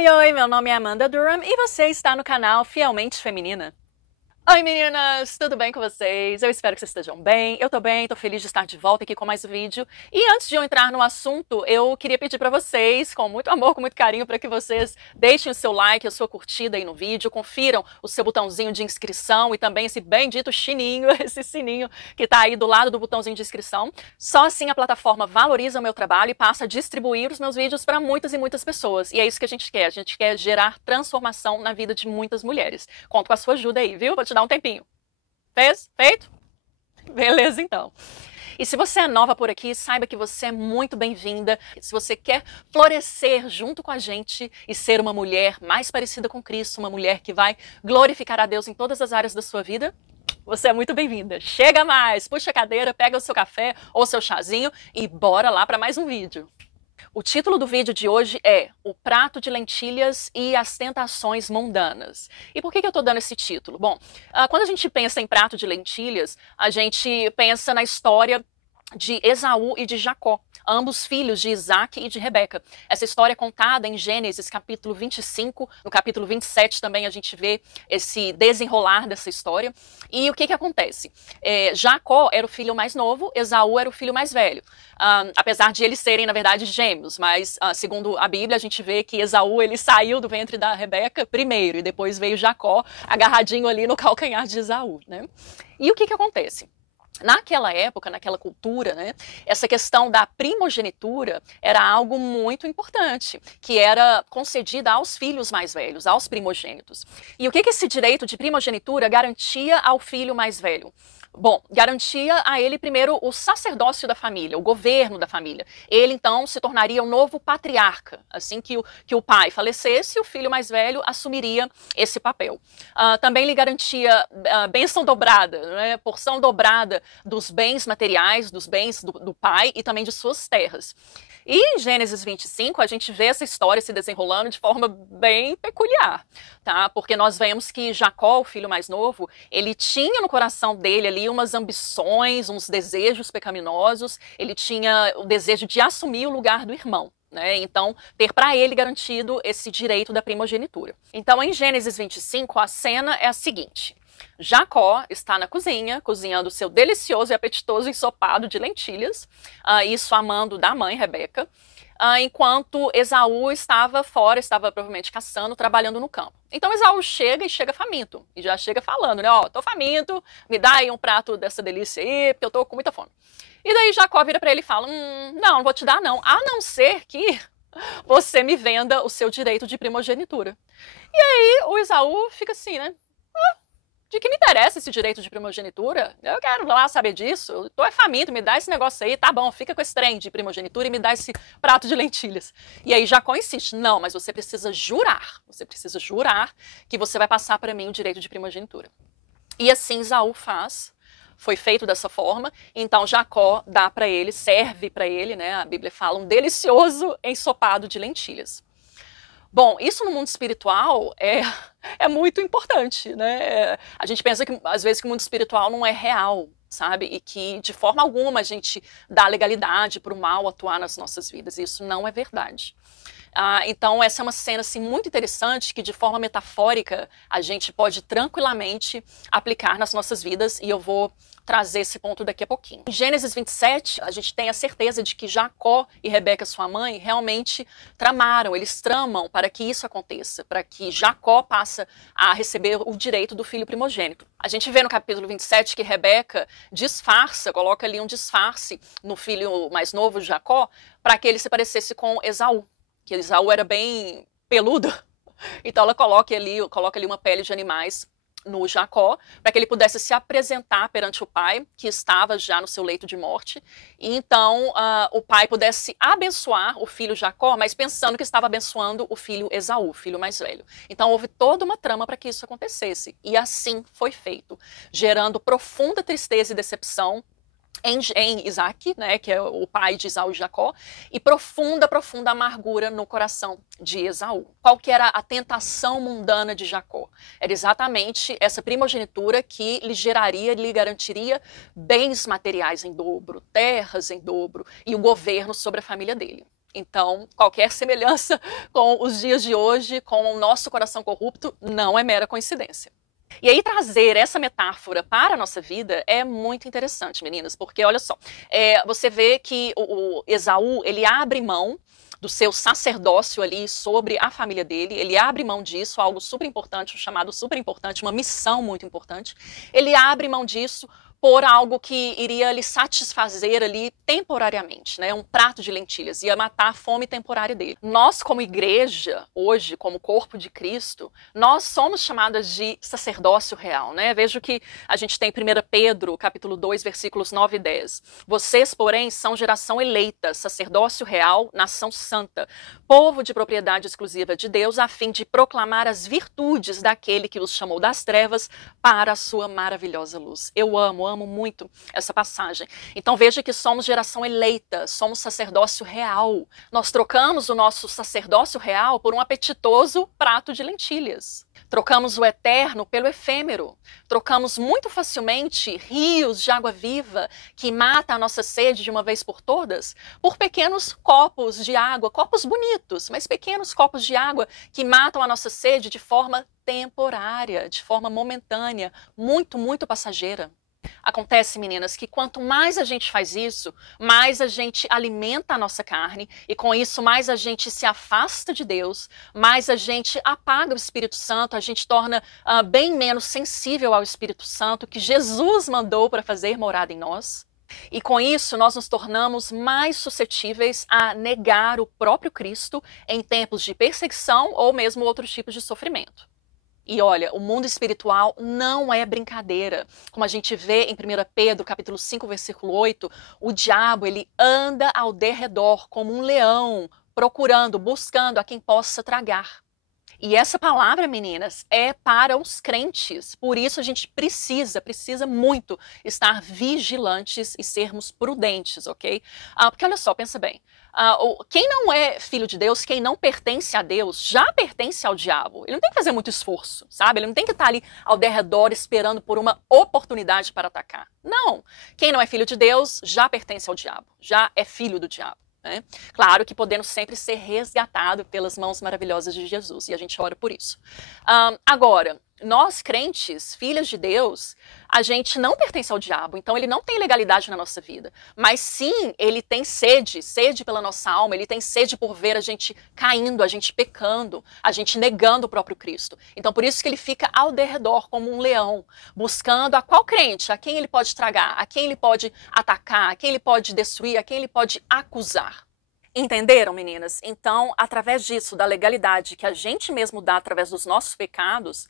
Oi, meu nome é Amanda Durham e você está no canal Fielmente Feminina. Oi meninas, tudo bem com vocês? Eu espero que vocês estejam bem. Eu tô bem, tô feliz de estar de volta aqui com mais um vídeo. E antes de eu entrar no assunto, eu queria pedir pra vocês, com muito amor, com muito carinho, para que vocês deixem o seu like, a sua curtida aí no vídeo, confiram o seu botãozinho de inscrição e também esse bendito chininho, esse sininho que tá aí do lado do botãozinho de inscrição. Só assim a plataforma valoriza o meu trabalho e passa a distribuir os meus vídeos para muitas e muitas pessoas. E é isso que a gente quer gerar transformação na vida de muitas mulheres. Conto com a sua ajuda aí, viu? Vou te dar um tempinho. Fez? Feito? Beleza, então. E se você é nova por aqui, saiba que você é muito bem-vinda. Se você quer florescer junto com a gente e ser uma mulher mais parecida com Cristo, uma mulher que vai glorificar a Deus em todas as áreas da sua vida, você é muito bem-vinda. Chega mais, puxa a cadeira, pega o seu café ou seu chazinho e bora lá para mais um vídeo. O título do vídeo de hoje é O Prato de Lentilhas e as Tentações Mundanas. E por que eu tô dando esse título? Bom, quando a gente pensa em prato de lentilhas, a gente pensa na história de Esaú e de Jacó, ambos filhos de Isaac e de Rebeca. Essa história é contada em Gênesis capítulo 25, no capítulo 27 também a gente vê esse desenrolar dessa história. E o que acontece? Jacó era o filho mais novo, Esaú era o filho mais velho. Apesar de eles serem, na verdade, gêmeos, mas segundo a Bíblia a gente vê que Esaú ele saiu do ventre da Rebeca primeiro e depois veio Jacó agarradinho ali no calcanhar de Esaú, né? E o que acontece? Naquela época, naquela cultura, né, essa questão da primogenitura era algo muito importante, que era concedida aos filhos mais velhos, aos primogênitos. E o que esse direito de primogenitura garantia ao filho mais velho? Bom, garantia a ele primeiro o sacerdócio da família, o governo da família. Ele então se tornaria o novo patriarca. Assim que o pai falecesse, o filho mais velho assumiria esse papel. Também lhe garantia bênção dobrada, né, porção dobrada dos bens materiais, dos bens do pai e também de suas terras. E em Gênesis 25, a gente vê essa história se desenrolando de forma bem peculiar, tá? Porque nós vemos que Jacó, o filho mais novo, ele tinha no coração dele ali umas ambições, uns desejos pecaminosos, ele tinha o desejo de assumir o lugar do irmão, né? Então, ter para ele garantido esse direito da primogenitura. Então, em Gênesis 25, a cena é a seguinte. Jacó está na cozinha, cozinhando seu delicioso e apetitoso ensopado de lentilhas, isso a mando da mãe, Rebeca, enquanto Esaú estava fora, estava provavelmente caçando, trabalhando no campo. Então Esaú chega e chega faminto, e já chega falando, né, ó, tô faminto, me dá aí um prato dessa delícia aí, porque eu tô com muita fome. E daí Jacó vira para ele e fala, não vou te dar não, a não ser que você me venda o seu direito de primogenitura. E aí o Esaú fica assim, né, de que me interessa esse direito de primogenitura? Eu quero lá saber disso. Eu tô faminto, me dá esse negócio aí, tá bom, fica com esse trem de primogenitura e me dá esse prato de lentilhas. E aí Jacó insiste, não, mas você precisa jurar que você vai passar para mim o direito de primogenitura. E assim Esaú faz, foi feito dessa forma, então Jacó dá para ele, serve para ele, né, a Bíblia fala, um delicioso ensopado de lentilhas. Bom, isso no mundo espiritual é muito importante, né? A gente pensa que, às vezes, que o mundo espiritual não é real, sabe? E que, de forma alguma, a gente dá legalidade para o mal atuar nas nossas vidas. Isso não é verdade. Então, essa é uma cena assim, muito interessante que, de forma metafórica, a gente pode tranquilamente aplicar nas nossas vidas e eu vou trazer esse ponto daqui a pouquinho. Em Gênesis 27, a gente tem a certeza de que Jacó e Rebeca, sua mãe, realmente tramaram, eles tramam para que isso aconteça, para que Jacó passe a receber o direito do filho primogênito. A gente vê no capítulo 27 que Rebeca disfarça, coloca ali um disfarce no filho mais novo de Jacó, para que ele se parecesse com Esaú, que Esaú era bem peludo, então ela coloca ali uma pele de animais no Jacó, para que ele pudesse se apresentar perante o pai, que estava já no seu leito de morte, e então o pai pudesse abençoar o filho Jacó, mas pensando que estava abençoando o filho Esaú, o filho mais velho. Então houve toda uma trama para que isso acontecesse, e assim foi feito, gerando profunda tristeza e decepção em Isaac, né, que é o pai de Esaú e Jacó, e profunda amargura no coração de Esaú. Qual que era a tentação mundana de Jacó? Era exatamente essa primogenitura que lhe garantiria bens materiais em dobro, terras em dobro e o governo sobre a família dele. Então, qualquer semelhança com os dias de hoje, com o nosso coração corrupto, não é mera coincidência. E aí trazer essa metáfora para a nossa vida é muito interessante, meninas, porque olha só, você vê que o Esaú, ele abre mão do seu sacerdócio ali sobre a família dele, ele abre mão disso, algo super importante, um chamado super importante, uma missão muito importante, ele abre mão disso por algo que iria lhe satisfazer ali temporariamente, né? Um prato de lentilhas, ia matar a fome temporária dele. Nós, como igreja, hoje, como corpo de Cristo, nós somos chamadas de sacerdócio real, né? Veja que a gente tem 1 Pedro, capítulo 2, versículos 9 e 10. Vocês, porém, são geração eleita, sacerdócio real, nação santa, povo de propriedade exclusiva de Deus, a fim de proclamar as virtudes daquele que os chamou das trevas para a sua maravilhosa luz. Eu amo muito essa passagem. Então veja que somos geração eleita, somos sacerdócio real. Nós trocamos o nosso sacerdócio real por um apetitoso prato de lentilhas. Trocamos o eterno pelo efêmero. Trocamos muito facilmente rios de água viva que mata a nossa sede de uma vez por todas por pequenos copos de água, copos bonitos, mas pequenos copos de água que matam a nossa sede de forma temporária, de forma momentânea, muito passageira. Acontece, meninas, que quanto mais a gente faz isso, mais a gente alimenta a nossa carne e com isso mais a gente se afasta de Deus, mais a gente apaga o Espírito Santo, a gente torna bem menos sensível ao Espírito Santo que Jesus mandou para fazer morada em nós. E com isso nós nos tornamos mais suscetíveis a negar o próprio Cristo em tempos de perseguição ou mesmo outros tipos de sofrimento. E olha, o mundo espiritual não é brincadeira. Como a gente vê em 1 Pedro, capítulo 5, versículo 8, o diabo, ele anda ao derredor como um leão, procurando, buscando a quem possa tragar. E essa palavra, meninas, é para os crentes. Por isso a gente precisa muito estar vigilantes e sermos prudentes, ok? Porque olha só, pensa bem. Quem não é filho de Deus, quem não pertence a Deus, já pertence ao diabo. Ele não tem que fazer muito esforço, sabe? Ele não tem que estar ali ao derredor esperando por uma oportunidade para atacar. Não. Quem não é filho de Deus já pertence ao diabo, já é filho do diabo. Né? Claro que podendo sempre ser resgatado pelas mãos maravilhosas de Jesus, e a gente ora por isso. Agora, nós crentes, filhas de Deus, a gente não pertence ao diabo, então ele não tem legalidade na nossa vida, mas sim, ele tem sede pela nossa alma, ele tem sede por ver a gente caindo, a gente pecando, a gente negando o próprio Cristo. Então por isso que ele fica ao derredor como um leão, buscando a qual crente, a quem ele pode tragar, a quem ele pode atacar, a quem ele pode destruir, a quem ele pode acusar. Entenderam, meninas? Então, através disso, da legalidade que a gente mesmo dá através dos nossos pecados,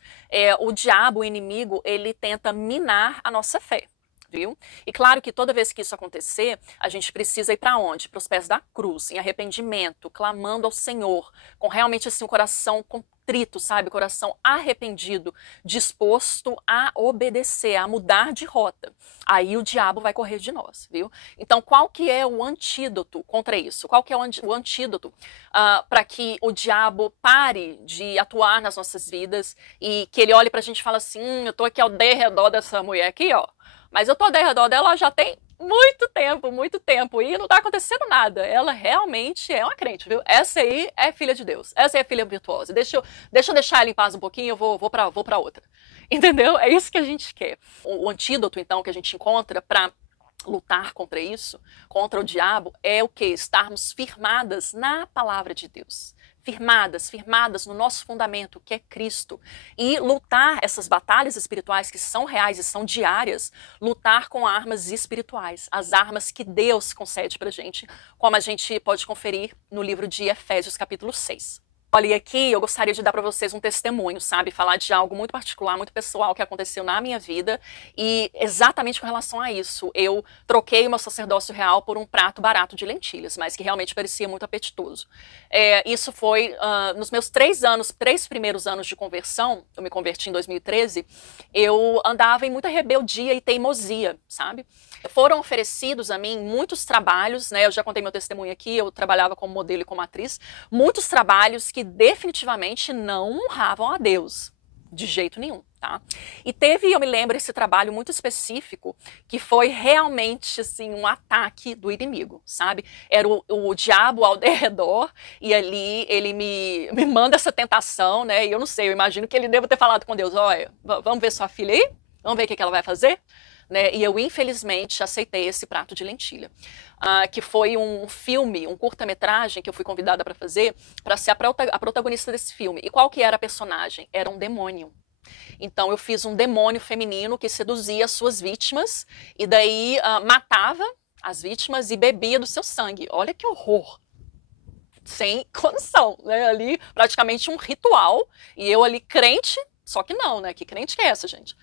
o diabo, o inimigo, ele tenta minar a nossa fé, viu? E claro que toda vez que isso acontecer, a gente precisa ir para onde? Para os pés da cruz, em arrependimento, clamando ao Senhor, com realmente assim um coração contrito, sabe? Coração arrependido, disposto a obedecer, a mudar de rota. Aí o diabo vai correr de nós, viu? Então, qual que é o antídoto contra isso? Qual que é o antídoto para que o diabo pare de atuar nas nossas vidas e que ele olhe pra gente e fale assim, eu tô aqui ao derredor dessa mulher aqui, ó, mas eu tô ao derredor dela já tem muito tempo, e não tá acontecendo nada. Ela realmente é uma crente, viu? Essa aí é filha de Deus, essa aí é filha virtuosa. Deixa eu deixar ela em paz um pouquinho, eu vou pra outra. Entendeu? É isso que a gente quer. O antídoto, então, que a gente encontra pra lutar contra isso, contra o diabo, é o quê? Estarmos firmadas na palavra de Deus. Firmadas no nosso fundamento, que é Cristo. E lutar essas batalhas espirituais que são reais e são diárias, lutar com armas espirituais, as armas que Deus concede pra gente, como a gente pode conferir no livro de Efésios, capítulo 6. Olha, e aqui eu gostaria de dar para vocês um testemunho, sabe? Falar de algo muito particular, muito pessoal que aconteceu na minha vida e exatamente com relação a isso. Eu troquei o meu sacerdócio real por um prato barato de lentilhas, mas que realmente parecia muito apetitoso. Isso foi nos meus 3 primeiros anos de conversão, eu me converti em 2013, eu andava em muita rebeldia e teimosia, sabe? Foram oferecidos a mim muitos trabalhos, né? Eu já contei meu testemunho aqui, eu trabalhava como modelo e como atriz, muitos trabalhos que definitivamente não honravam a Deus, de jeito nenhum. Tá? E teve, eu me lembro, esse trabalho muito específico que foi realmente assim um ataque do inimigo, sabe? Era o diabo ao redor e ali ele me manda essa tentação, né? E eu não sei, eu imagino que ele deva ter falado com Deus, olha, vamos ver sua filha aí? Vamos ver o que ela vai fazer? Né? E eu, infelizmente, aceitei esse prato de lentilha, que foi um filme, um curta-metragem que eu fui convidada para fazer, para ser a protagonista desse filme. E qual que era a personagem? Era um demônio. Então eu fiz um demônio feminino que seduzia as suas vítimas e daí matava as vítimas e bebia do seu sangue. Olha que horror! Sem condição, né? Ali praticamente um ritual e eu ali crente, só que não, né? Que crente que é essa, gente?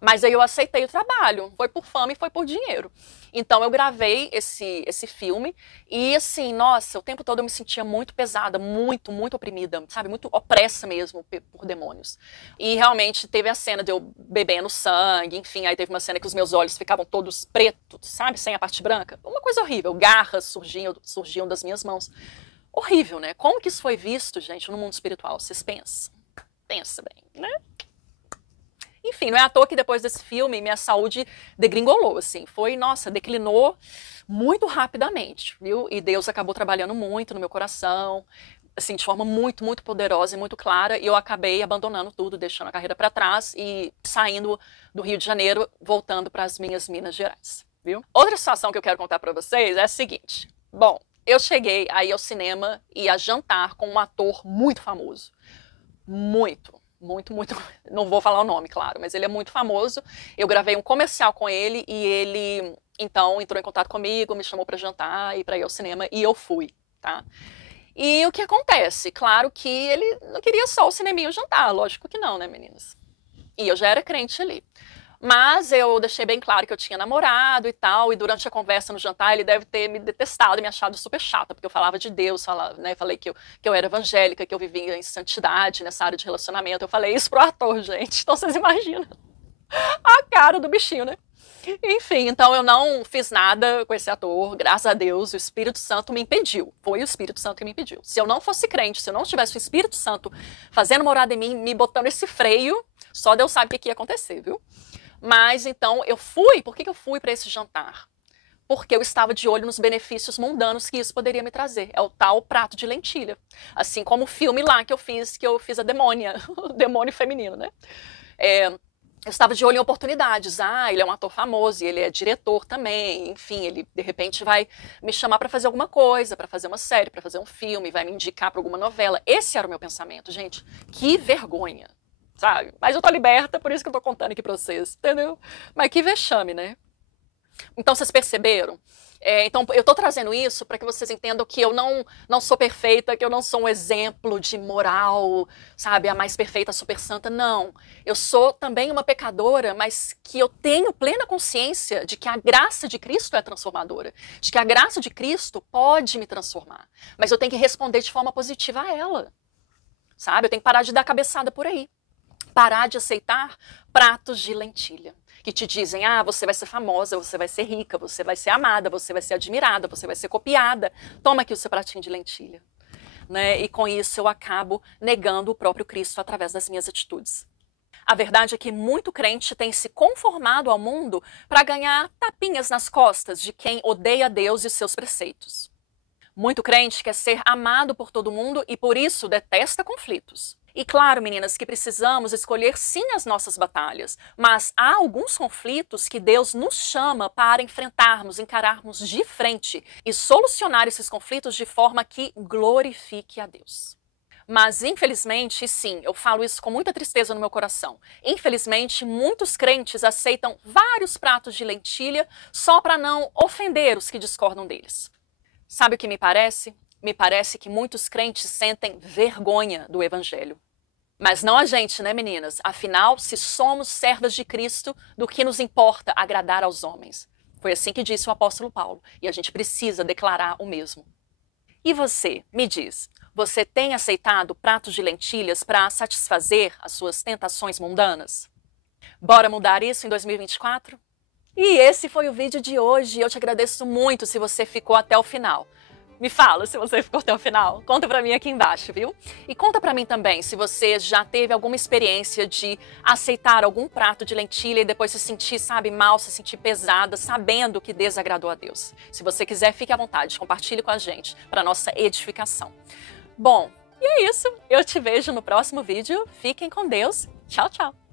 Mas aí eu aceitei o trabalho, foi por fama e foi por dinheiro. Então eu gravei esse filme e assim, nossa, o tempo todo eu me sentia muito pesada, muito oprimida, sabe? Muito opressa mesmo por demônios. E realmente teve a cena de eu bebendo sangue, enfim, aí teve uma cena que os meus olhos ficavam todos pretos, sabe? Sem a parte branca. Uma coisa horrível, garras surgiam das minhas mãos. Horrível, né? Como que isso foi visto, gente, no mundo espiritual? Vocês pensam? Pensa bem, né? Enfim, não é à toa que depois desse filme minha saúde degringolou, assim, nossa, declinou muito rapidamente, viu? E Deus acabou trabalhando muito no meu coração, assim, de forma muito poderosa e muito clara, e eu acabei abandonando tudo, deixando a carreira para trás e saindo do Rio de Janeiro, voltando para as minhas Minas Gerais, viu? Outra situação que eu quero contar para vocês é a seguinte, bom, eu cheguei aí ao cinema e a jantar com um ator muito famoso, muito, não vou falar o nome, claro, mas ele é muito famoso. Eu gravei um comercial com ele e ele, então, entrou em contato comigo, me chamou para jantar e para ir ao cinema e eu fui, tá? E o que acontece? Claro que ele não queria só o cineminha e o jantar, lógico que não, né, meninas? E eu já era crente ali. Mas eu deixei bem claro que eu tinha namorado e tal, e durante a conversa no jantar ele deve ter me detestado, me achado super chata, porque eu falava de Deus, né, falei que eu era evangélica, que eu vivia em santidade nessa área de relacionamento. Eu falei isso pro ator, gente, então vocês imaginam a cara do bichinho, né? Enfim, então eu não fiz nada com esse ator, graças a Deus, o Espírito Santo me impediu, foi o Espírito Santo que me impediu. Se eu não fosse crente, se eu não tivesse o Espírito Santo fazendo morada em mim, me botando esse freio, só Deus sabe o que ia acontecer, viu? Mas então eu fui, por que eu fui para esse jantar? Porque eu estava de olho nos benefícios mundanos que isso poderia me trazer. É o tal prato de lentilha. Assim como o filme lá que eu fiz a demônia, o demônio feminino, né? Eu estava de olho em oportunidades. Ele é um ator famoso e ele é diretor também. Enfim, ele de repente vai me chamar para fazer alguma coisa, para fazer uma série, para fazer um filme, vai me indicar para alguma novela. Esse era o meu pensamento, gente. Que vergonha. Sabe? Mas eu tô liberta, por isso que eu tô contando aqui pra vocês, entendeu? Mas que vexame, né? Então, vocês perceberam? Então, eu tô trazendo isso para que vocês entendam que eu não sou perfeita, que eu não sou um exemplo de moral, sabe? A mais perfeita, a super santa, não. Eu sou também uma pecadora, mas que eu tenho plena consciência de que a graça de Cristo é transformadora, de que a graça de Cristo pode me transformar, mas eu tenho que responder de forma positiva a ela, sabe? Eu tenho que parar de dar cabeçada por aí. Parar de aceitar pratos de lentilha, que te dizem, você vai ser famosa, você vai ser rica, você vai ser amada, você vai ser admirada, você vai ser copiada, toma aqui o seu pratinho de lentilha. Né? E com isso eu acabo negando o próprio Cristo através das minhas atitudes. A verdade é que muito crente tem se conformado ao mundo para ganhar tapinhas nas costas de quem odeia Deus e seus preceitos. Muito crente quer ser amado por todo mundo e por isso detesta conflitos. E claro, meninas, que precisamos escolher sim as nossas batalhas, mas há alguns conflitos que Deus nos chama para enfrentarmos, encararmos de frente e solucionar esses conflitos de forma que glorifique a Deus. Mas infelizmente, sim, eu falo isso com muita tristeza no meu coração, infelizmente muitos crentes aceitam vários pratos de lentilha só para não ofender os que discordam deles. Sabe o que me parece? Me parece que muitos crentes sentem vergonha do evangelho. Mas não a gente, né, meninas? Afinal, se somos servas de Cristo, do que nos importa agradar aos homens? Foi assim que disse o apóstolo Paulo, e a gente precisa declarar o mesmo. E você, me diz, você tem aceitado pratos de lentilhas para satisfazer as suas tentações mundanas? Bora mudar isso em 2024? E esse foi o vídeo de hoje. Eu te agradeço muito se você ficou até o final. Me fala se você ficou até o final. Conta pra mim aqui embaixo, viu? E conta pra mim também se você já teve alguma experiência de aceitar algum prato de lentilha e depois se sentir, sabe, mal, se sentir pesada, sabendo que desagradou a Deus. Se você quiser, fique à vontade, compartilhe com a gente para nossa edificação. Bom, e é isso. Eu te vejo no próximo vídeo. Fiquem com Deus. Tchau, tchau.